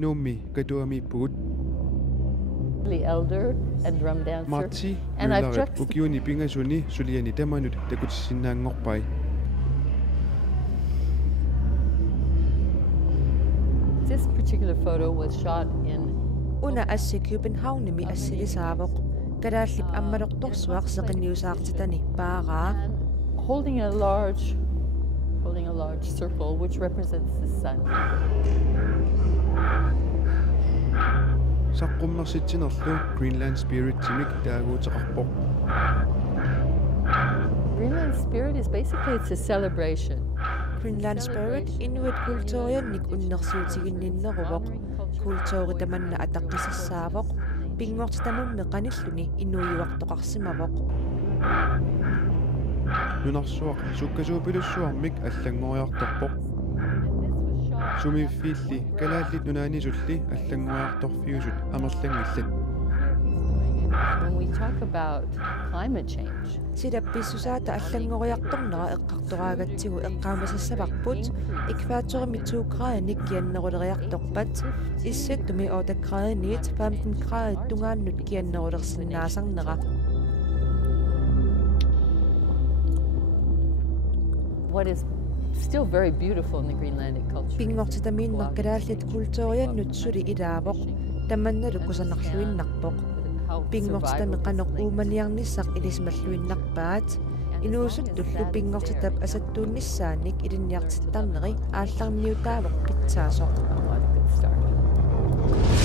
Nummi katuami pugut. The elder and drum dancer. Marti And I've mularet ukiuni pingasuni suliani tamanut takutsisinnaangorpai. This particular photo was shot in Una assi Københavnimi assilisaavoq kalaallip ammalortorsuaq seqinniusaartitani paaraa holding a large circle which represents the sun. Saqqummersittinerlu Greenland Spirit timik taaguuteqarpoq. Greenland Spirit is basically it's a celebration. Greenland Spirit Inuit kultuuriannik unnersuutiginninneruvoq kultuuri tamanna ataqqisissaavoq pingortitamummi qanilluni inuiuartoqarsimavoq. Nunarsuaq sukkasuupilussuarmik allangoriartorpoq. Sumifiilli kalaallit nunaanisulli allangoriartorfiusut amerlangillat. When we talk about climate change, Silappissusaata allangoriartornera eqqartoraagatsigu eqqaamasassavaqput ekvaatorimi 2 grader nikkianneruleriartorpat issattumi 8 grader niit 15 grader tungaannut kiannerulersinnaasarnera. what is still very beautiful in the Greenlandic culture. Pingortitamiinner kalaallit kultuuriannut suli ilaavoq tammannalukkusanarluinnarpoq pingortitami qanoq uumaniarnissaq ilismalluinnarpaat inuusuttullu pingortitap asattuunnissaannik ilinniartittarneri aallarniutaavoq pitsaasoq. A lot of good start.